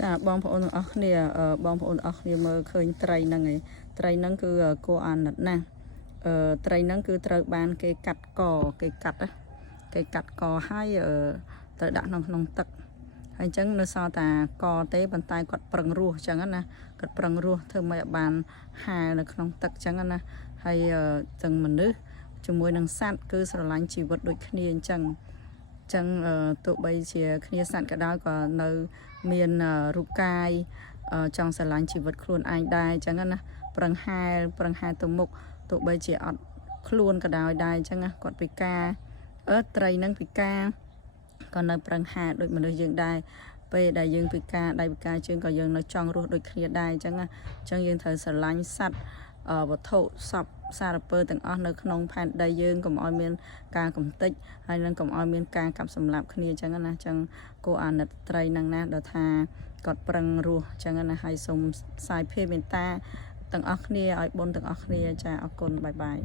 ចាបងប្អូនទាំងអស់គ្នាបងប្អូនអស់គ្នាមើលឃើញត្រីហ្នឹងឯងត្រីហ្នឹងគឺគួរអាណិតណាស់ត្រីហ្នឹងគឺត្រូវបានគេកាត់កគេកាត់កហើយត្រូវដាក់ក្នុងទឹកហើយអញ្ចឹងនៅសល់តែកទេប៉ុន្តែគាត់ប្រឹងរស់អញ្ចឹងណាគាត់ប្រឹងរស់ធ្វើម៉េចឲ្យបានហាលនៅក្នុងទឹកអញ្ចឹងណាហើយទាំងមនុស្សជាមួយនឹងសត្វគឺស្រឡាញ់ជីវិតដូចគ្នាអញ្ចឹងទោះបីជាគ្នាសត្វក៏ដោយក៏នៅមានរូបកាយចង់ស្រឡាញ់ជីវិតខ្លួនឯងដែរអញ្ចឹងណាប្រឹងហែទៅមុខទោះបីជាអត់ខ្លួនក៏ដោយដែរអញ្ចឹងណាគាត់ពិការត្រីនឹងពិការក៏នៅប្រឹងហែដូចមនុស្សយើងដែរពេលដែលយើងពិការដៃពិការជើងក៏យើងនៅចង់រស់ដូចគ្នាដែរអញ្ចឹងណាអញ្ចឹងយើងត្រូវស្រឡាញ់សត្វវត្ថុសពសារពើទាំងអស់នៅក្នុងផែនដីយើងកុំឲ្យមានការកំទេចហើយនឹងកុំឲ្យមានការកាប់សម្លាប់គ្នាអញ្ចឹងណាអញ្ចឹងគួរអាណិតត្រីហ្នឹងណាដល់ថាគាត់ប្រឹងរស់អញ្ចឹងណាហើយសូមផ្សាយភេរមេត្តាទាំងអស់គ្នាឲ្យបុណ្យទាំងអស់គ្នាចាអរគុណបាយបាយ